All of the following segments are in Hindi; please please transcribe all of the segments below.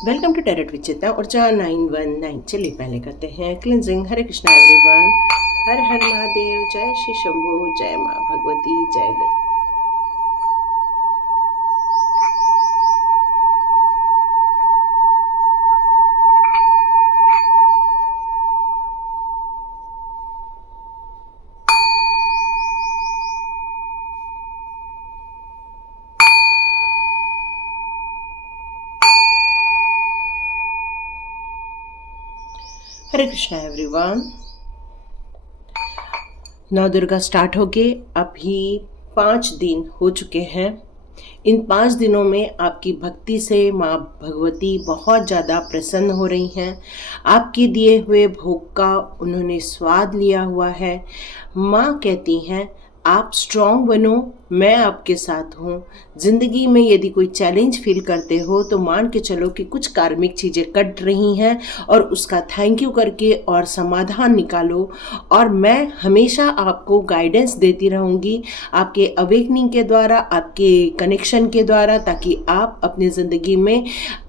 वेलकम टू टैरोट विचित्रा और 919। चलिए पहले करते हैं क्लिनजिंग। हरे कृष्णा एवरीवन, हर हर महादेव, जय श्री शंभू, जय माँ भगवती, जय गण। हरे कृष्णा एवरीवन, नौ दुर्गा स्टार्ट हो गए। अभी 5 दिन हो चुके हैं। इन 5 दिनों में आपकी भक्ति से माँ भगवती बहुत ज़्यादा प्रसन्न हो रही हैं। आपके दिए हुए भोग का उन्होंने स्वाद लिया हुआ है। माँ कहती हैं आप स्ट्रांग बनो, मैं आपके साथ हूँ। ज़िंदगी में यदि कोई चैलेंज फील करते हो तो मान के चलो कि कुछ कार्मिक चीज़ें कट रही हैं और उसका थैंक यू करके और समाधान निकालो। और मैं हमेशा आपको गाइडेंस देती रहूँगी आपके अवेकनिंग के द्वारा, आपके कनेक्शन के द्वारा, ताकि आप अपनी ज़िंदगी में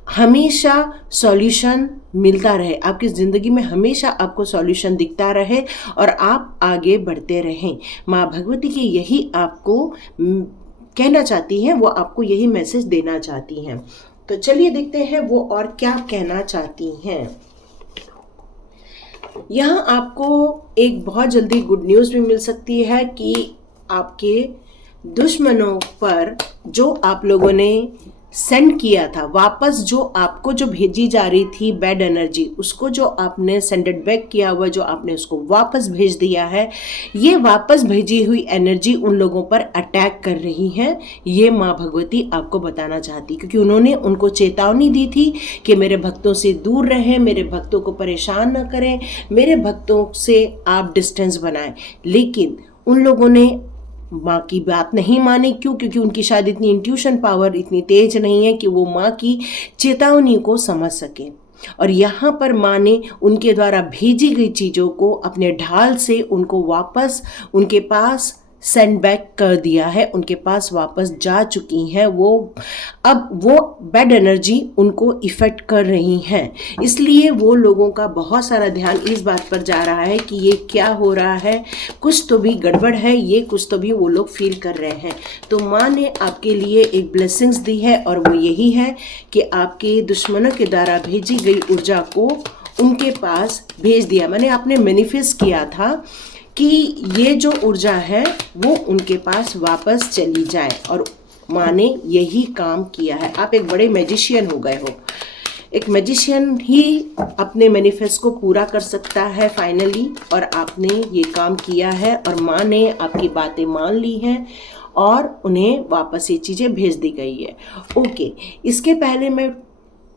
हमेशा सॉल्यूशन मिलता रहे, आपकी ज़िंदगी में हमेशा आपको सॉल्यूशन दिखता रहे और आप आगे बढ़ते रहें। माँ भगवती की यही आपको कहना चाहती हैं, वो आपको यही मैसेज देना चाहती हैं। तो चलिए देखते हैं वो और क्या कहना चाहती हैं। यहाँ आपको एक बहुत जल्दी गुड न्यूज़ भी मिल सकती है कि आपके दुश्मनों पर जो आप लोगों ने सेंड किया था, वापस जो आपको जो भेजी जा रही थी बैड एनर्जी, उसको जो आपने सेंडेड बैक किया हुआ, जो आपने उसको वापस भेज दिया है, ये वापस भेजी हुई एनर्जी उन लोगों पर अटैक कर रही है। ये माँ भगवती आपको बताना चाहती, क्योंकि उन्होंने उनको चेतावनी दी थी कि मेरे भक्तों से दूर रहें, मेरे भक्तों को परेशान न करें, मेरे भक्तों से आप डिस्टेंस बनाएं। लेकिन उन लोगों ने माँ की बात नहीं मानी। क्यों? क्योंकि उनकी शायद इतनी इंट्यूशन पावर इतनी तेज नहीं है कि वो माँ की चेतावनी को समझ सके। और यहाँ पर माँ ने उनके द्वारा भेजी गई चीज़ों को अपने ढाल से उनको वापस उनके पास सेंड बैक कर दिया है, उनके पास वापस जा चुकी हैं वो। अब वो बैड एनर्जी उनको इफ़ेक्ट कर रही हैं, इसलिए वो लोगों का बहुत सारा ध्यान इस बात पर जा रहा है कि ये क्या हो रहा है, कुछ तो भी गड़बड़ है, ये कुछ तो भी वो लोग फील कर रहे हैं। तो माँ ने आपके लिए एक ब्लेसिंग्स दी है और वो यही है कि आपके दुश्मनों के द्वारा भेजी गई ऊर्जा को उनके पास भेज दिया। मैंने आपने मैनिफेस्ट किया था कि ये जो ऊर्जा है वो उनके पास वापस चली जाए, और माँ ने यही काम किया है। आप एक बड़े मैजिशियन हो गए हो। एक मैजिशियन ही अपने मैनिफेस्ट को पूरा कर सकता है फाइनली, और आपने ये काम किया है और माँ ने आपकी बातें मान ली हैं और उन्हें वापस ये चीज़ें भेज दी गई है। ओके, इसके पहले मैं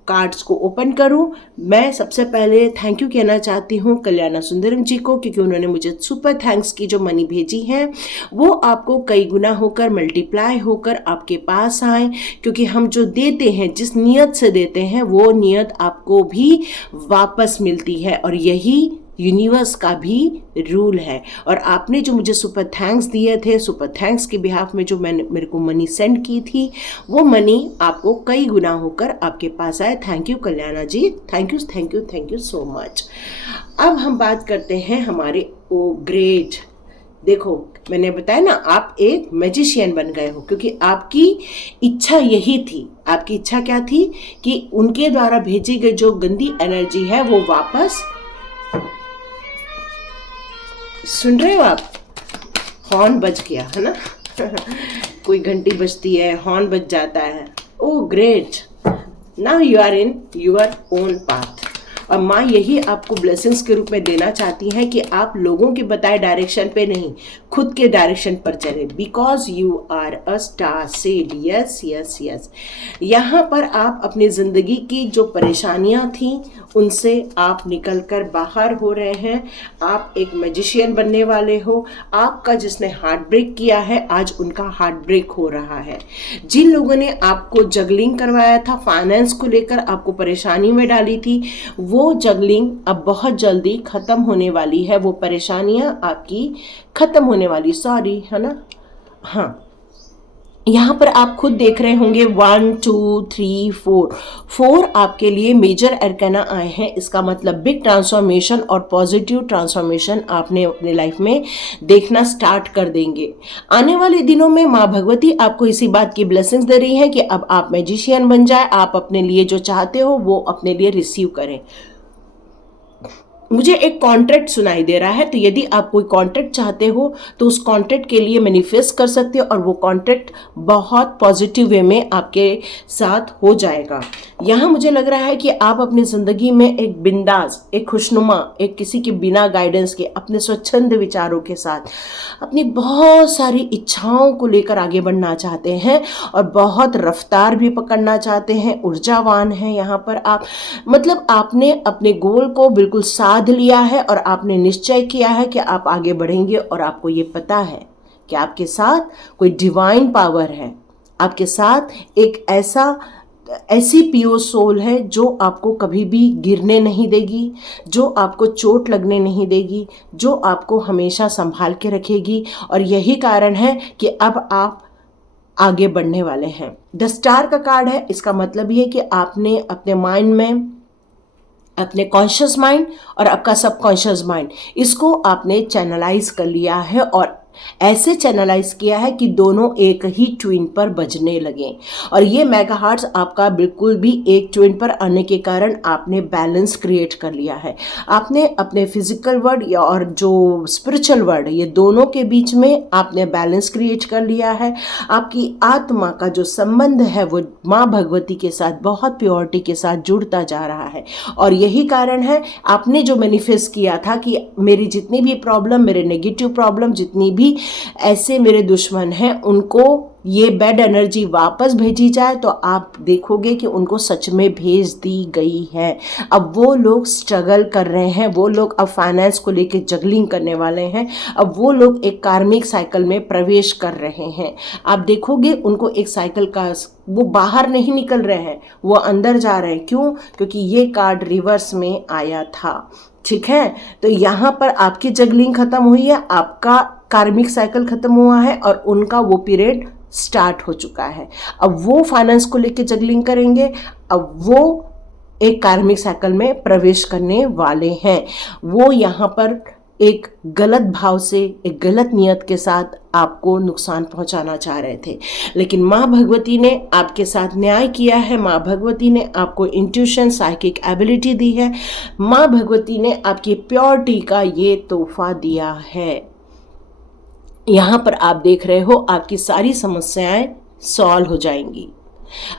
कार्ड्स को ओपन करूं, मैं सबसे पहले थैंक यू कहना चाहती हूं कल्याणा सुंदरम जी को, क्योंकि उन्होंने मुझे सुपर थैंक्स की जो मनी भेजी है वो आपको कई गुना होकर मल्टीप्लाई होकर आपके पास आए। क्योंकि हम जो देते हैं, जिस नियत से देते हैं, वो नियत आपको भी वापस मिलती है, और यही यूनिवर्स का भी रूल है। और आपने जो मुझे सुपर थैंक्स दिए थे, सुपर थैंक्स के बिहाफ में जो मैंने मेरे को मनी सेंड की थी, वो मनी आपको कई गुना होकर आपके पास आए। Thank you Kalyana ji, thank you thank you thank you so much. अब हम बात करते हैं हमारे ओ ग्रेट। देखो, मैंने बताया ना, आप एक मैजिशियन बन गए हो, क्योंकि आपकी इच्छा यही थी। आपकी इच्छा क्या थी कि उनके द्वारा भेजी गई जो गंदी एनर्जी है वो वापस, सुन रहे हो आप, हॉर्न बज गया है ना कोई घंटी बजती है, हॉर्न बज जाता है। Oh great, now you are in your own path. और माँ यही आपको ब्लेसिंग्स के रूप में देना चाहती हैं कि आप लोगों के बताए डायरेक्शन पे नहीं, खुद के डायरेक्शन पर चले, because you are a star seed. Yes yes yes. यहाँ पर आप अपनी ज़िंदगी की जो परेशानियाँ थीं उनसे आप निकल कर बाहर हो रहे हैं। आप एक मैजिशियन बनने वाले हो। आपका जिसने हार्ट ब्रेक किया है, आज उनका हार्ट ब्रेक हो रहा है। जिन लोगों ने आपको जगलिंग करवाया था, फाइनेंस को लेकर आपको परेशानी में डाली थी, वो जगलिंग अब बहुत जल्दी ख़त्म होने वाली है। वो परेशानियां आपकी ख़त्म होने वाली, सॉरी, है ना, हाँ, यहाँ पर आप खुद देख रहे होंगे 1 2 3 4 आपके लिए मेजर अरकाना आए हैं। इसका मतलब बिग ट्रांसफॉर्मेशन और पॉजिटिव ट्रांसफॉर्मेशन आपने अपने लाइफ में देखना स्टार्ट कर देंगे। आने वाले दिनों में माँ भगवती आपको इसी बात की ब्लेसिंग्स दे रही हैं कि अब आप मैजिशियन बन जाए, आप अपने लिए जो चाहते हो वो अपने लिए रिसीव करें। मुझे एक कॉन्ट्रैक्ट सुनाई दे रहा है, तो यदि आप कोई कॉन्ट्रैक्ट चाहते हो तो उस कॉन्ट्रैक्ट के लिए मैनिफेस्ट कर सकते हो और वो कॉन्ट्रैक्ट बहुत पॉजिटिव वे में आपके साथ हो जाएगा। यहाँ मुझे लग रहा है कि आप अपनी ज़िंदगी में एक बिंदास, एक खुशनुमा, एक किसी के बिना गाइडेंस के अपने स्वच्छंद विचारों के साथ अपनी बहुत सारी इच्छाओं को लेकर आगे बढ़ना चाहते हैं और बहुत रफ्तार भी पकड़ना चाहते हैं, ऊर्जावान हैं। यहाँ पर आप मतलब आपने अपने गोल को बिल्कुल साध लिया है और आपने निश्चय किया है कि आप आगे बढ़ेंगे और आपको ये पता है कि आपके साथ कोई डिवाइन पावर है, आपके साथ एक ऐसी प्योर सोल है जो आपको कभी भी गिरने नहीं देगी, जो आपको चोट लगने नहीं देगी, जो आपको हमेशा संभाल के रखेगी। और यही कारण है कि अब आप आगे बढ़ने वाले हैं। द स्टार का कार्ड है, इसका मतलब ये कि आपने अपने माइंड में, अपने कॉन्शियस माइंड और आपका सबकॉन्शियस माइंड, इसको आपने चैनलाइज कर लिया है और ऐसे चैनलाइज किया है कि दोनों एक ही ट्यून पर बजने लगे। और ये मेगाहर्ट्ज आपका बिल्कुल भी एक ट्यून पर आने के कारण आपने बैलेंस क्रिएट कर लिया है। आपने अपने फिजिकल वर्ल्ड या और जो स्पिरिचुअल वर्ल्ड, ये दोनों के बीच में आपने बैलेंस क्रिएट कर लिया है। आपकी आत्मा का जो संबंध है वो माँ भगवती के साथ बहुत प्योरिटी के साथ जुड़ता जा रहा है। और यही कारण है आपने जो मैनिफेस्ट किया था कि मेरी जितनी भी प्रॉब्लम, मेरे नेगेटिव प्रॉब्लम, जितनी भी ऐसे मेरे दुश्मन हैं, उनको ये बैड एनर्जी वापस भेजी जाए, तो आप देखोगे कि उनको सच में भेज दी गई है। अब वो लोग स्ट्रगल कर रहे हैं, वो लोग अब फाइनेंस को लेके जगलिंग करने वाले हैं, अब वो लोग एक कार्मिक साइकिल में प्रवेश कर रहे हैं। आप देखोगे उनको एक साइकिल का, वो बाहर नहीं निकल रहे हैं, वो अंदर जा रहे हैं। क्यों? क्योंकि ये कार्ड रिवर्स में आया था। ठीक है, तो यहाँ पर आपकी जगलिंग खत्म हुई है, आपका कार्मिक साइकिल खत्म हुआ है और उनका वो पीरियड स्टार्ट हो चुका है। अब वो फाइनेंस को लेके जगलिंग करेंगे, अब वो एक कार्मिक साइकिल में प्रवेश करने वाले हैं। वो यहाँ पर एक गलत भाव से, एक गलत नियत के साथ आपको नुकसान पहुंचाना चाह रहे थे, लेकिन माँ भगवती ने आपके साथ न्याय किया है। माँ भगवती ने आपको इंट्यूशन, साइकिक एबिलिटी दी है। माँ भगवती ने आपकी प्योरिटी का ये तोहफा दिया है। यहाँ पर आप देख रहे हो आपकी सारी समस्याएं सॉल्व हो जाएंगी।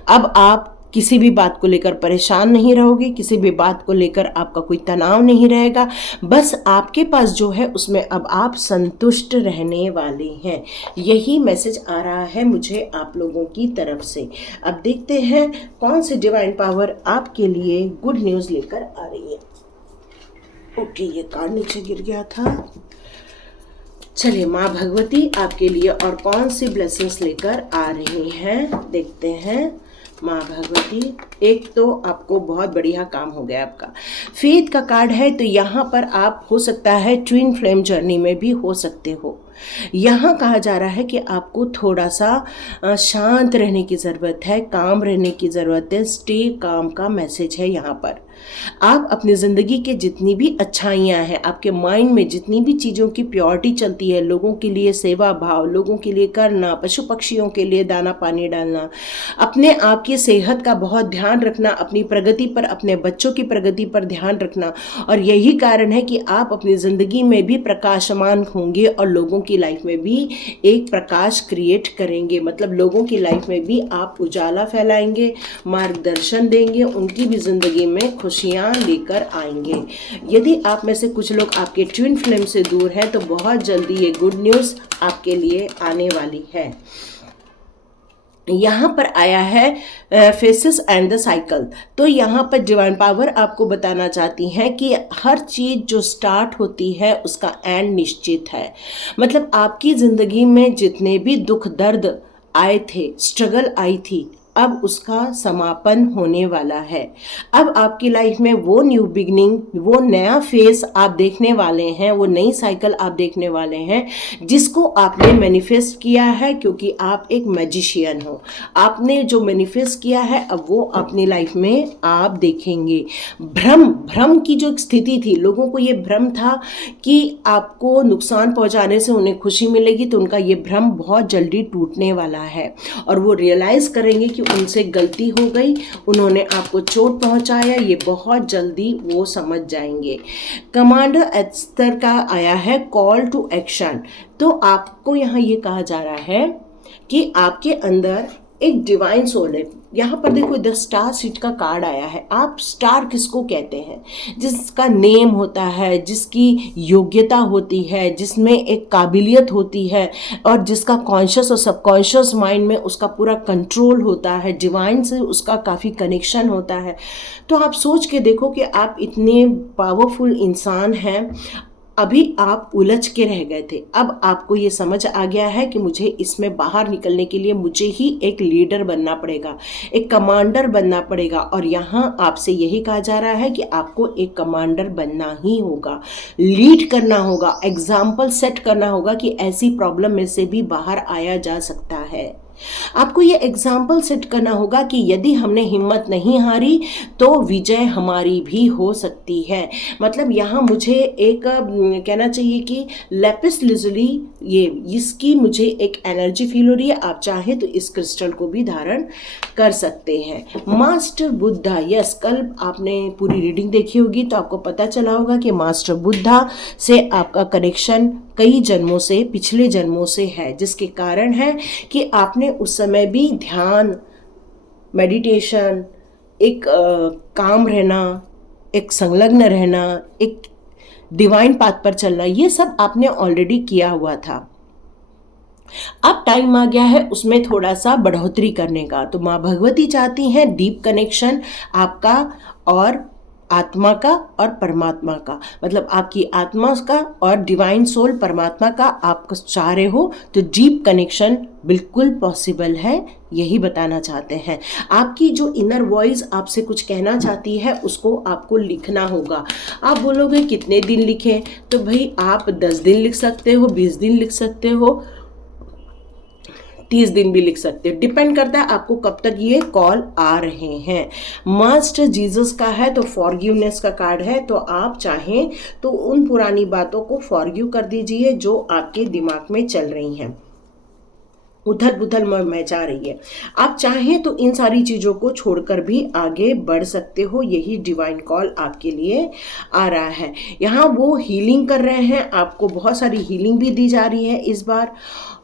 अब आप किसी भी बात को लेकर परेशान नहीं रहोगे, किसी भी बात को लेकर आपका कोई तनाव नहीं रहेगा। बस आपके पास जो है उसमें अब आप संतुष्ट रहने वाले हैं। यही मैसेज आ रहा है मुझे आप लोगों की तरफ से। अब देखते हैं कौन सी डिवाइन पावर आपके लिए गुड न्यूज़ लेकर आ रही है। ओके, ये कार्ड नीचे गिर गया था। चलिए, माँ भगवती आपके लिए और कौन सी ब्लेसिंग्स लेकर आ रही हैं, देखते हैं। माँ भगवती, एक तो आपको बहुत बढ़िया काम हो गया आपका। फेथ का कार्ड है, तो यहाँ पर आप हो सकता है ट्विन फ्लेम जर्नी में भी हो सकते हो। यहाँ कहा जा रहा है कि आपको थोड़ा सा शांत रहने की ज़रूरत है, काम रहने की ज़रूरत है। स्टे काम का मैसेज है यहाँ पर। आप अपनी ज़िंदगी के जितनी भी अच्छाइयाँ हैं, आपके माइंड में जितनी भी चीज़ों की प्योरिटी चलती है, लोगों के लिए सेवा भाव, लोगों के लिए करना, पशु पक्षियों के लिए दाना पानी डालना, अपने आप की सेहत का बहुत ध्यान रखना, अपनी प्रगति पर, अपने बच्चों की प्रगति पर ध्यान रखना। और यही कारण है कि आप अपनी ज़िंदगी में भी प्रकाशमान होंगे और लोगों की लाइफ में भी एक प्रकाश क्रिएट करेंगे। मतलब लोगों की लाइफ में भी आप उजाला फैलाएंगे, मार्गदर्शन देंगे, उनकी भी ज़िंदगी में खुशियाँ लेकर आएंगे। यदि आप में से कुछ लोग आपके ट्विन फ्लेम से दूर हैं, तो बहुत जल्दी ये गुड न्यूज़ आपके लिए आने वाली है। यहाँ पर आया है फेसेस एंड द साइकिल। तो यहाँ पर डिवाइन पावर आपको बताना चाहती है कि हर चीज़ जो स्टार्ट होती है उसका एंड निश्चित है। मतलब आपकी ज़िंदगी में जितने भी दुख दर्द आए थे, स्ट्रगल आई थी, अब उसका समापन होने वाला है। अब आपकी लाइफ में वो न्यू बिगनिंग, वो नया फेस आप देखने वाले हैं, वो नई साइकिल आप देखने वाले हैं जिसको आपने मैनिफेस्ट किया है, क्योंकि आप एक मैजिशियन हो। आपने जो मैनिफेस्ट किया है अब वो अपनी लाइफ में आप देखेंगे। भ्रम की जो स्थिति थी, लोगों को ये भ्रम था कि आपको नुकसान पहुंचाने से उन्हें खुशी मिलेगी, तो उनका ये भ्रम बहुत जल्दी टूटने वाला है और वो रियलाइज करेंगे कि उनसे गलती हो गई, उन्होंने आपको चोट पहुंचाया, ये बहुत जल्दी वो समझ जाएंगे। कमांडर एस्तर का आया है कॉल टू एक्शन। तो आपको यहाँ ये कहा जा रहा है कि आपके अंदर एक डिवाइन सोल है। यहाँ पर देखो द स्टार सीट का कार्ड आया है। आप स्टार किसको कहते हैं? जिसका नेम होता है, जिसकी योग्यता होती है, जिसमें एक काबिलियत होती है और जिसका कॉन्शियस और सबकॉन्शियस माइंड में उसका पूरा कंट्रोल होता है, डिवाइन से उसका काफ़ी कनेक्शन होता है। तो आप सोच के देखो कि आप इतने पावरफुल इंसान हैं, अभी आप उलझ के रह गए थे, अब आपको ये समझ आ गया है कि मुझे इसमें बाहर निकलने के लिए मुझे ही एक लीडर बनना पड़ेगा, एक कमांडर बनना पड़ेगा। और यहाँ आपसे यही कहा जा रहा है कि आपको एक कमांडर बनना ही होगा, लीड करना होगा, एग्जाम्पल सेट करना होगा कि ऐसी प्रॉब्लम में से भी बाहर आया जा सकता है। आपको ये एग्जाम्पल सेट करना होगा कि यदि हमने हिम्मत नहीं हारी तो विजय हमारी भी हो सकती है। मतलब यहाँ मुझे एक कहना चाहिए कि लेपिस लिजुली, ये इसकी मुझे एक एनर्जी फील हो रही है। आप चाहे तो इस क्रिस्टल को भी धारण कर सकते हैं। मास्टर बुद्धा, यस, कल आपने पूरी रीडिंग देखी होगी तो आपको पता चला होगा कि मास्टर बुद्धा से आपका कनेक्शन कई जन्मों से, पिछले जन्मों से है, जिसके कारण है कि आपने उस समय भी ध्यान, मेडिटेशन, एक काम रहना, एक संलग्न रहना, एक डिवाइन पाथ पर चलना, ये सब आपने ऑलरेडी किया हुआ था। अब टाइम आ गया है उसमें थोड़ा सा बढ़ोतरी करने का। तो माँ भगवती चाहती हैं डीप कनेक्शन आपका और आत्मा का और परमात्मा का, मतलब आपकी आत्मा का और डिवाइन सोल परमात्मा का आप चाह रहे हो तो डीप कनेक्शन बिल्कुल पॉसिबल है, यही बताना चाहते हैं। आपकी जो इनर वॉइस आपसे कुछ कहना चाहती है उसको आपको लिखना होगा। आप बोलोगे कितने दिन लिखें? तो भाई आप 10 दिन लिख सकते हो, 20 दिन लिख सकते हो, 30 दिन भी लिख सकते हो, डिपेंड करता है आपको कब तक ये कॉल आ रहे हैं। मास्टर जीसस का है तो फॉरगिवनेस का कार्ड है, तो आप चाहें तो उन पुरानी बातों को फॉरगिव कर दीजिए जो आपके दिमाग में चल रही हैं, उथल पुथल मचा रही है। आप चाहें तो इन सारी चीज़ों को छोड़कर भी आगे बढ़ सकते हो, यही डिवाइन कॉल आपके लिए आ रहा है। यहाँ वो हीलिंग कर रहे हैं, आपको बहुत सारी हीलिंग भी दी जा रही है इस बार,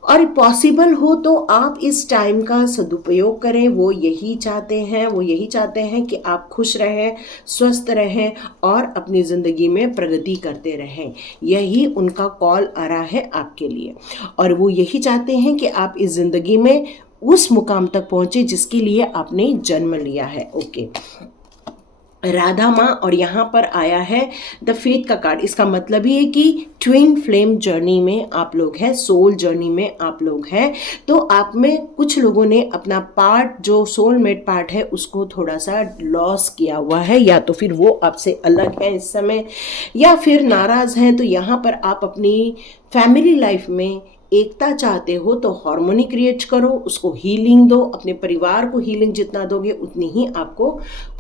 और पॉसिबल हो तो आप इस टाइम का सदुपयोग करें। वो यही चाहते हैं कि आप खुश रहें, स्वस्थ रहें और अपनी ज़िंदगी में प्रगति करते रहें। यही उनका कॉल आ रहा है आपके लिए, और वो यही चाहते हैं कि आप इस ज़िंदगी में उस मुकाम तक पहुँचे जिसके लिए आपने जन्म लिया है। ओके, राधा माँ, और यहाँ पर आया है द फेथ का कार्ड। इसका मतलब ही है कि ट्विन फ्लेम जर्नी में आप लोग हैं, सोल जर्नी में आप लोग हैं। तो आप में कुछ लोगों ने अपना पार्ट, जो सोलमेट पार्ट है, उसको थोड़ा सा लॉस किया हुआ है, या तो फिर वो आपसे अलग है इस समय, या फिर नाराज़ हैं। तो यहाँ पर आप अपनी फैमिली लाइफ में एकता चाहते हो तो हार्मोनी क्रिएट करो, उसको हीलिंग दो, अपने परिवार को हीलिंग जितना दोगे उतनी ही आपको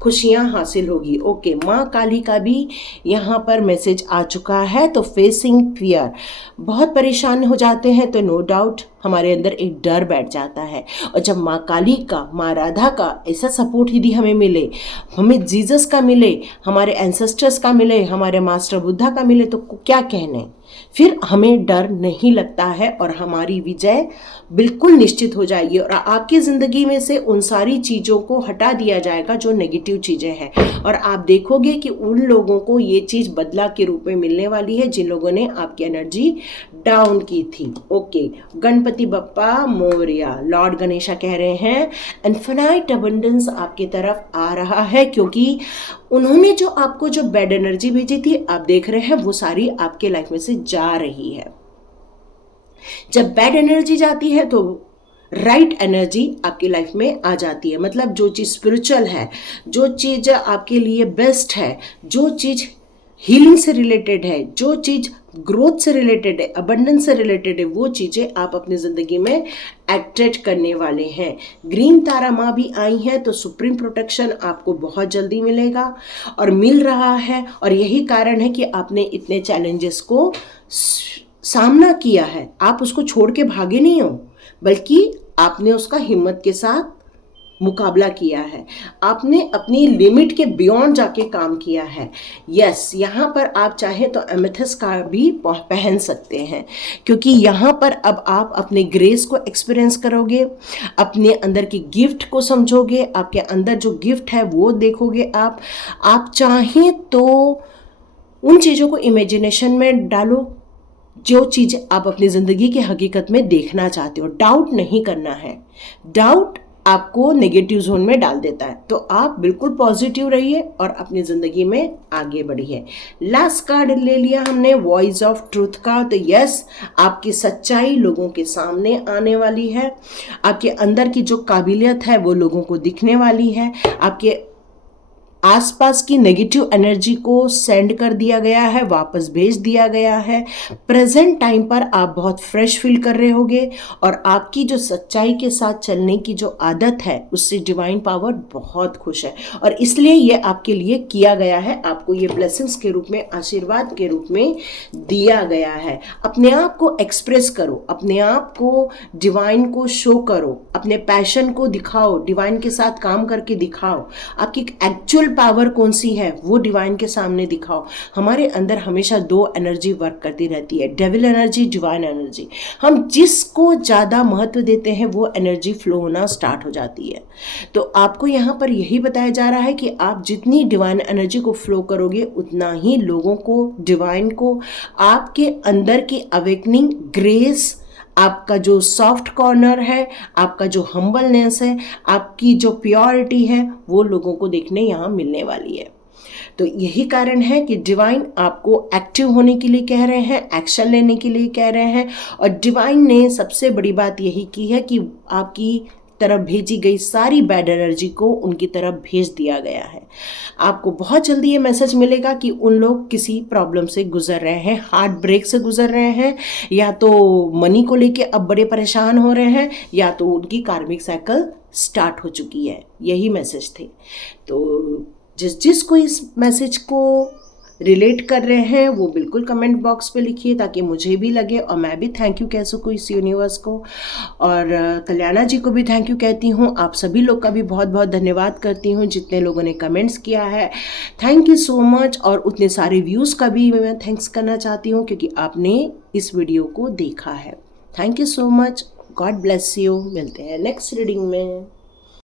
खुशियां हासिल होगी। ओके, माँ काली का भी यहाँ पर मैसेज आ चुका है। तो फेसिंग फियर, बहुत परेशान हो जाते हैं तो नो डाउट हमारे अंदर एक डर बैठ जाता है, और जब माँ काली का, माँ राधा का ऐसा सपोर्ट यदि हमें मिले, हमें जीसस का मिले, हमारे एंसेस्टर्स का मिले, हमारे मास्टर बुद्धा का मिले, तो क्या कहने, फिर हमें डर नहीं लगता है और हमारी विजय बिल्कुल निश्चित हो जाएगी। और आपकी ज़िंदगी में से उन सारी चीज़ों को हटा दिया जाएगा जो नेगेटिव चीज़ें हैं, और आप देखोगे कि उन लोगों को ये चीज़ बदला के रूप में मिलने वाली है जिन लोगों ने आपकी एनर्जी डाउन की थी। ओके, गणपति बप्पा मोरया, लॉर्ड गणेशा कह रहे हैं इनफिनाइट अबंडेंस आपकी तरफ आ रहा है, क्योंकि उन्होंने जो आपको जो बैड एनर्जी भेजी थी, आप देख रहे हैं वो सारी आपके लाइफ में से जा रही है। जब बैड एनर्जी जाती है तो राइट एनर्जी आपकी लाइफ में आ जाती है। मतलब जो चीज़ स्पिरिचुअल है, जो चीज़ आपके लिए बेस्ट है, जो चीज़ हीलिंग से रिलेटेड है, जो चीज़ ग्रोथ से रिलेटेड है, अबंडेंस से रिलेटेड है, वो चीज़ें आप अपनी ज़िंदगी में अट्रैक्ट करने वाले हैं। ग्रीन तारा माँ भी आई हैं तो सुप्रीम प्रोटेक्शन आपको बहुत जल्दी मिलेगा और मिल रहा है। और यही कारण है कि आपने इतने चैलेंजेस को सामना किया है। आप उसको छोड़ के भागे नहीं हो, बल्कि आपने उसका हिम्मत के साथ मुकाबला किया है। आपने अपनी लिमिट के बियॉन्ड जाके काम किया है। यस, यहाँ पर आप चाहें तो एमेथिस्ट का भी पहन सकते हैं, क्योंकि यहाँ पर अब आप अपने ग्रेस को एक्सपीरियंस करोगे, अपने अंदर की गिफ्ट को समझोगे, आपके अंदर जो गिफ्ट है वो देखोगे। आप चाहें तो उन चीज़ों को इमेजिनेशन में डालो जो चीज़ आप अपनी ज़िंदगी की हकीकत में देखना चाहते हो। डाउट नहीं करना है। डाउट आपको नेगेटिव जोन में डाल देता है। तो आप बिल्कुल पॉजिटिव रहिए और अपनी ज़िंदगी में आगे बढ़िए। लास्ट कार्ड ले लिया हमने वॉइस ऑफ ट्रूथ का। तो यस, आपकी सच्चाई लोगों के सामने आने वाली है। आपके अंदर की जो काबिलियत है वो लोगों को दिखने वाली है। आपके आसपास की नेगेटिव एनर्जी को सेंड कर दिया गया है, वापस भेज दिया गया है। प्रेजेंट टाइम पर आप बहुत फ्रेश फील कर रहे होगे और आपकी जो सच्चाई के साथ चलने की जो आदत है उससे डिवाइन पावर बहुत खुश है और इसलिए ये आपके लिए किया गया है। आपको ये ब्लेसिंग्स के रूप में, आशीर्वाद के रूप में दिया गया है। अपने आप को एक्सप्रेस करो, अपने आप को डिवाइन को शो करो, अपने पैशन को दिखाओ, डिवाइन के साथ काम करके दिखाओ। आपकी एक्चुअल पावर कौन सी है वो डिवाइन के सामने दिखाओ। हमारे अंदर हमेशा दो एनर्जी वर्क करती रहती है, डेविल एनर्जी, डिवाइन एनर्जी। हम जिसको ज़्यादा महत्व देते हैं वो एनर्जी फ्लो होना स्टार्ट हो जाती है। तो आपको यहाँ पर यही बताया जा रहा है कि आप जितनी डिवाइन एनर्जी को फ्लो करोगे उतना ही लोगों को, डिवाइन को, आपके अंदर की अवेकनिंग ग्रेस, आपका जो सॉफ्ट कॉर्नर है, आपका जो हम्बलनेस है, आपकी जो प्योरिटी है, वो लोगों को देखने यहाँ मिलने वाली है। तो यही कारण है कि डिवाइन आपको एक्टिव होने के लिए कह रहे हैं, एक्शन लेने के लिए कह रहे हैं। और डिवाइन ने सबसे बड़ी बात यही की है कि आपकी तरफ भेजी गई सारी बैड एनर्जी को उनकी तरफ भेज दिया गया है। आपको बहुत जल्दी ये मैसेज मिलेगा कि उन लोग किसी प्रॉब्लम से गुजर रहे हैं, हार्ट ब्रेक से गुजर रहे हैं, या तो मनी को लेके अब बड़े परेशान हो रहे हैं, या तो उनकी कार्मिक साइकिल स्टार्ट हो चुकी है। यही मैसेज थे। तो जिसको इस मैसेज को रिलेट कर रहे हैं वो बिल्कुल कमेंट बॉक्स पे लिखिए ताकि मुझे भी लगे और मैं भी थैंक यू कह सकूँ इस यूनिवर्स को। और कल्याणा जी को भी थैंक यू कहती हूँ। आप सभी लोग का भी बहुत बहुत धन्यवाद करती हूँ जितने लोगों ने कमेंट्स किया है। Thank you so much. और उतने सारे व्यूज़ का भी मैं थैंक्स करना चाहती हूँ क्योंकि आपने इस वीडियो को देखा है। Thank you so much. God bless you. मिलते हैं नेक्स्ट रीडिंग में।